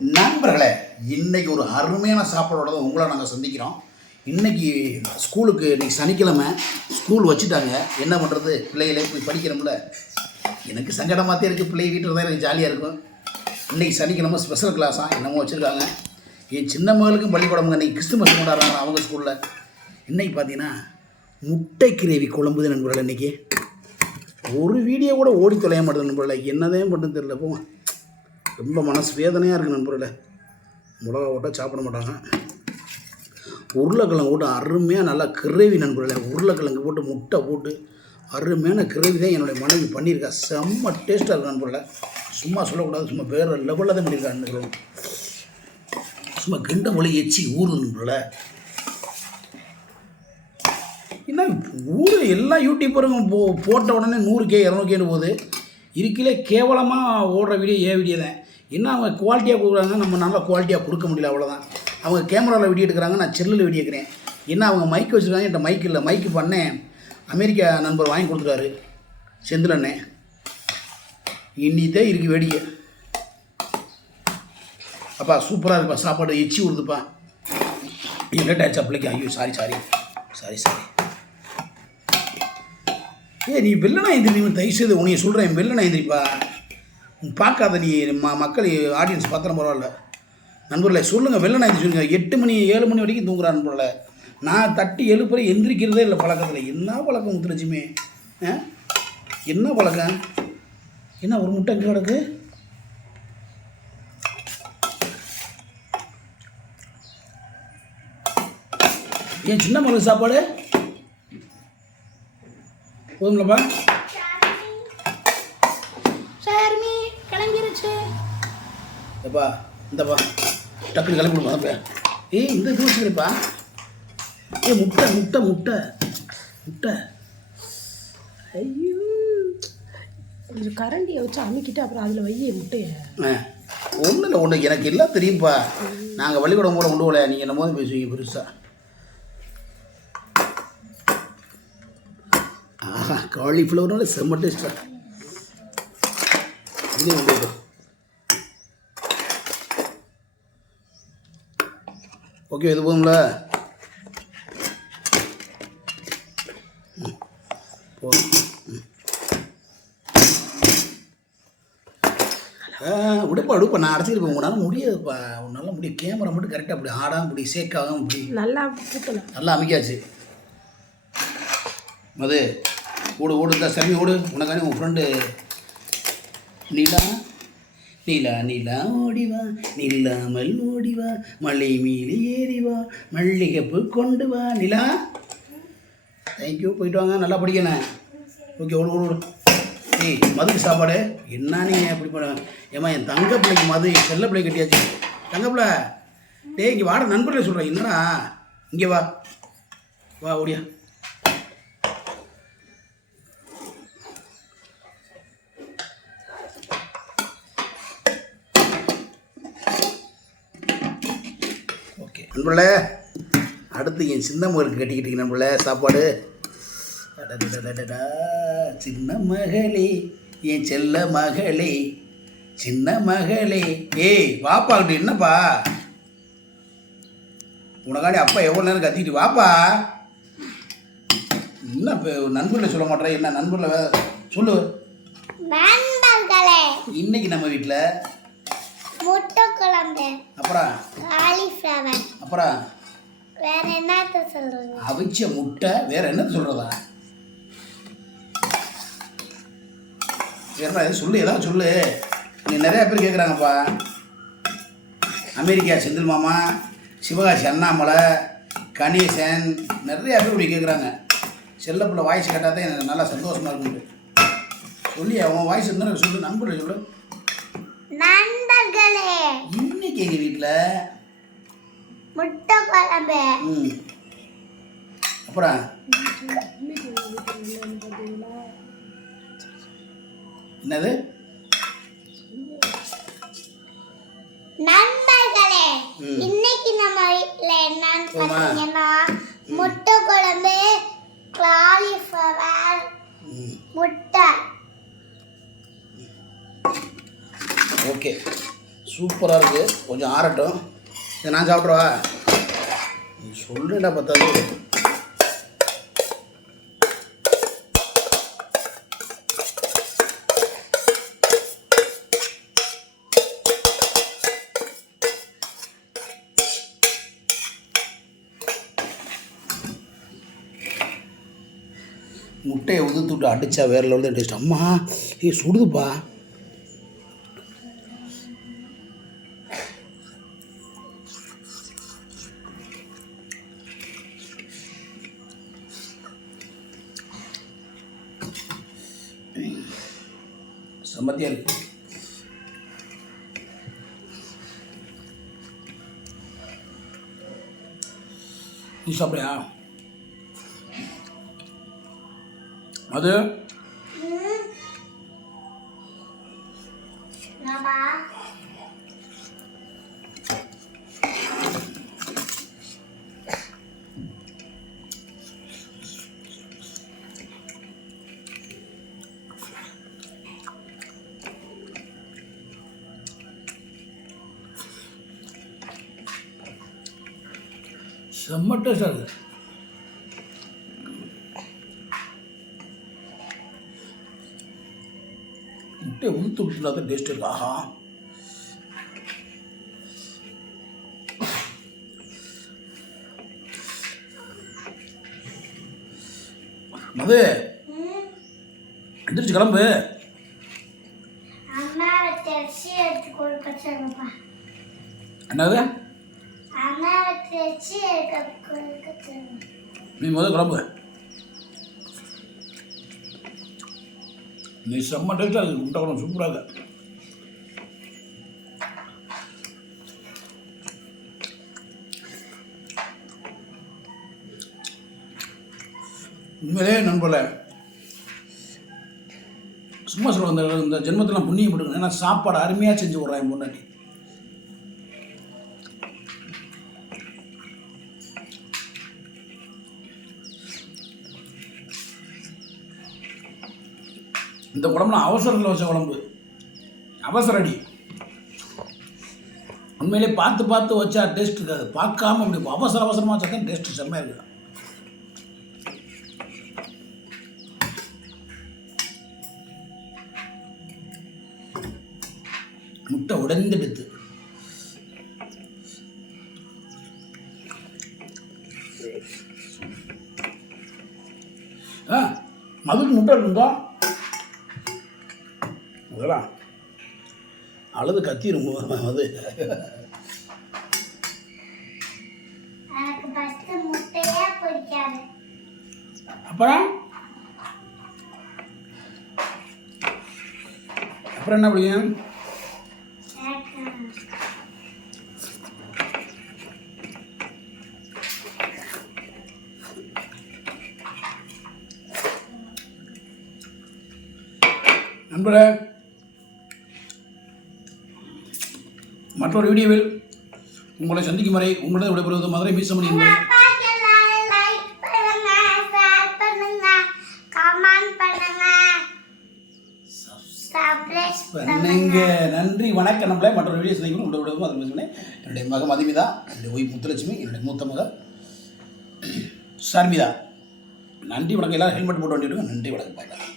நண்பர்களே இன்றைக்கி ஒரு அருமையான சாப்பாடோட தான் உங்களை நாங்கள் சந்திக்கிறோம். இன்னைக்கு ஸ்கூலுக்கு இன்னைக்கு சனிக்கிழமை ஸ்கூல் வச்சுட்டாங்க. என்ன பண்ணுறது பிள்ளைகளே போய் படிக்கிறோம்ல எனக்கு சங்கடமாகத்தே இருக்குது பிள்ளை வீட்டில் தான் எனக்கு ஜாலியாக இருக்கும். இன்றைக்கி சனிக்கிழமை ஸ்பெஷல் கிளாஸாக என்னமோ வச்சுருக்காங்க. என் சின்ன மகளுக்கும் பள்ளிக்கூடமுங்க. இன்றைக்கி கிறிஸ்துமஸ் கொண்டாடுறாங்க அவங்க ஸ்கூலில் இன்றைக்கி பார்த்தீங்கன்னா முட்டை கிரேவி குழம்புது நண்பர்கள் இன்றைக்கி ஒரு வீடியோ கூட ஓடி தொலைய மாட்டேது நண்பர்களே. என்னதான் பண்ணுறது தெரியல. போங்க. ரொம்ப மனசு வேதனையாக இருக்குது நண்பர்களே. மிளகா போட்டால் சாப்பிட மாட்டாங்க. உருளைக்கிழங்கு போட்டு அருமையாக நல்லா கிரேவி நண்பர்களே. உருளைக்கிழங்கு போட்டு முட்டை போட்டு அருமையான கிரேவி தான் என்னுடைய மனைவி பண்ணியிருக்கா. செம்ம டேஸ்ட்டாக இருக்கு நண்பர்களே. சும்மா சொல்லக்கூடாது சும்மா வேறு லெவலில் தான் பண்ணியிருக்கா நண்பர்கள். சும்மா கிண்ட மொழி எச்சி ஊறுது நண்பர்களே. என்ன ஊர் எல்லா யூடியூப்பரும் போ போட்ட உடனே நூறு கே இரநூறு கேன்னு போகுது. இருக்கிலே கேவலமாக ஓடுற வீடியோ ஏன் வீடியோ தான். என்ன அவங்க குவாலிட்டியாக கொடுக்குறாங்க? நம்ம நல்லா குவாலிட்டியாக கொடுக்க முடியல அவ்வளோதான் அவங்க கேமராவில் வீடியோ எடுக்கிறாங்க நான் செல்லில் வீடியோ எடுக்கிறேன். என்ன அவங்க மைக் வச்சுருக்காங்க? என்கிட்ட மைக் இல்லை. மைக்கு பண்ணேன் அமெரிக்கா நண்பர் வாங்கி கொடுத்துட்டாரு. செந்திலண்ணே இன்னித்தே இருக்குது வேடிக்கை. அப்பா சூப்பராக இருப்பா சாப்பாடு எச்சி கொடுத்துப்பா லேட் ஆச்சு பிள்ளைக்கு ஐயோ சாரி சாரி சாரி சாரி ஏ நீ வெள்ளனா எந்திரி நீ தயவு செய்து உனைய சொல்கிறேன் வெள்ளனா எந்திரிப்பா. பார்க்காத நீ ம மக்கள் ஆடியன்ஸ் பார்த்தா பரவாயில்ல. நண்பர்களே சொல்லுங்கள் வெள்ளனா எந்திரி சொல்லுங்கள் எட்டு மணி ஏழு மணி வரைக்கும் தூங்குறா நண்பர்களே நான் தட்டி எழுப்புற எந்திரிக்கிறதே இல்லை பழக்கத்தில். என்ன பழக்கம் முத்துலட்சுமி ஆ? என்ன பழக்கம்? என்ன ஒரு முட்டை எங்கே கிடக்கு? ஏன் சின்ன மகளுக்கு சாப்பாடு? போதுங்களப்பா எப்பா இந்தப்பா. டக்குனு கிளம்பி கொடுப்பா அப்பா. ஏய் இந்த இது வச்சுக்கிறப்பா முட்டை முட்டை முட்டை. முட்டை. ஐயோ. கொஞ்சம் கரண்டியை வச்சு அமுக்கிட்டு அப்புறம் அதில் வை முட்டையை. ஒன்றும் இல்லை ஒன்று எனக்கு எல்லாம் தெரியும்ப்பா நாங்கள் பள்ளிக்கூடம் கூட கொண்டு போகல நீங்கள் என்னமோ பேசுவீங்க பெருசாக ஆஹா காலிஃப்ளவர்னால செம்ம டேஸ்டா இதுலேயும் கொண்டு ஓகே இது போதும் ம். ஆ, விடுப்பா விடுப்பா நான் அடைச்சிருப்பேன். உன்னால் முடியாதுப்பா. உன்னால் முடியும். கேமரா மட்டும் கரெக்டாக அப்படி ஆடாம இப்படி சேக்காகவும் இப்படி நல்லா நல்லா அமைக்காச்சு மது ஓடு ஓடு. இந்த சமி ஓடு. உனக்காண்டி உன் ஃப்ரெண்டு நீலா. நிலா நிலா ஓடிவா நில்லாமல் ஓடிவா மலை மீறி ஏறி வா கொண்டு வா. நிலா தேங்க்யூ போயிட்டு வாங்க நல்லா படிக்கணும் ஓகே ஓடு ஓடு ஏய் மதுக்கு சாப்பாடு? என்ன நீங்கள் எப்படி பண்ண ஏம்மா என் தங்க பிள்ளைக்கு மது என் செல்ல பிள்ளை கட்டியாச்சு. தங்க பிள்ளை டேய் இங்கே வாட நண்பர்களே சொல்கிறேன் என்னடா? இங்கே வா. வா ஓடியா. நண்பர்களே அடுத்து என் சின்ன மகளுக்கு கட்டிக்கிட்டீங்க நண்பர்களே சாப்பாடு. சின்ன மகளே என் செல்ல மகளே சின்ன மகளே. ஏய் வாப்பா கிட்ட என்னப்பா? உனக்காண்டி அப்பா எவ்வளோ நேரம் கத்திக்கிட்டு வாப்பா. என்ன இப்போ நண்பர்களை சொல்ல மாட்டேற? என்ன நண்பர்களை வே சொல்லு. இன்னைக்கு நம்ம வீட்டில் முட்டை குழம்பு. அப்புறம்? காலிஃப்ளவர். அப்புறம்? வேற என்னத்த சொல்றீங்க அவிச்ச முட்டை. வேற சொல்கிறதா வேற எதாவது சொல்லு ஏதாவது சொல்லு. நீ நிறையா பேர் கேட்குறாங்கப்பா அமெரிக்கா செந்தில் மாமா சிவகாசி அண்ணாமலை கணேசன் நிறையா பேர் இப்படி கேட்குறாங்க செல்லப்பிள்ளை வாய்ஸ் கேட்டால் தான் எனக்கு நல்லா சந்தோஷமாக இருக்குண்டு சொல்லி அவன் வாய்ஸ் இருந்தாலும் சொல்லு நண்பர்கள் சொல்லு நண்பர்களே இன்னைக்கு எங்கள் வீட்டில் முட்டை குழம்பு. ம். அப்புறம்? என்னது? நண்பர்களே. இன்னைக்கு நம்ம வீட்ல என்னன்னு போமா. பார்த்தீங்கன்னா முட்டை குழம்பு காலிஃப்ளவர் முட்டை. ஓகே. சூப்பராக இருக்குது கொஞ்சம் ஆறட்டும். இதை நான் சாப்பிட்றவா நீ சொல்லுடா பத்தாது. முட்டையை உதுத்து விட்டு அடித்தா வேற லெவலில் டேஸ்ட் அம்மா ஏ சுடுதுப்பா. சம்மத்தியாக இருக்கு நீ சாப்பிட்றியா அது என்னப்பா செம்ம டேஸ்டாக இருக்குது முட்டையை உளுத்து விட்டுனா தான் டேஸ்ட் இருக்கு. ஆஹா. மது எந்திரிச்சு கிளம்பு. என்னது அம்மாவை தைச்சி எடுத்து கொடுக்க சொல்லு நீ முதல் கிளம்பு நீ செம்ம டேஸ்டாக இருக்குது முட்டை குழம்பு சூப்பராக உண்மையிலே நண்பர்களே சும்மா சொல்லுவாங்க இந்த இந்த ஜென்மத்தில் புண்ணியம் போட்டுக்கணும். ஏன்னா சாப்பாடு அருமையாக செஞ்சு விட்றான் என் முன்னாடி இந்த குழம்புலாம் அவசரத்தில் வச்ச குழம்பு. அவசர அடி. உண்மையிலே பார்த்து பார்த்து வச்சா டேஸ்ட் இருக்காது. பார்க்காம இப்படி அவசர அவசரமாக வச்சா தான் டேஸ்ட் செம்மையாக இருக்குது முட்டை உடைந்துடுத்து. ஆ மதுக்கு முட்டை இருந்தால் அதெல்லாம் அழுது கத்திரும் அது அப்புறம்? அப்புறம் என்ன பிடிக்கும்? எனக்கு நண்பரே மற்றொரு வீடியோவில் உங்களை சந்திக்கும் வரை உங்களிடம் விடைபெறுவது மதுரை மீசமணி பண்ணுங்க பண்ணுங்க நன்றி. வணக்கம். நம்மளே மற்றொரு வீடியோ சந்திக்கும் உங்களை விடுவோம் அது மீசமணி. என்னுடைய மக மதுமிதா என்னுடைய ஒய் முத்துலட்சுமி என்னுடைய மூத்த மக சர்மிதா நன்றி வணக்கம். எல்லாரும் ஹெல்மெட் போட்டு வண்டிவிடுங்க நன்றி வணக்கம். பாய்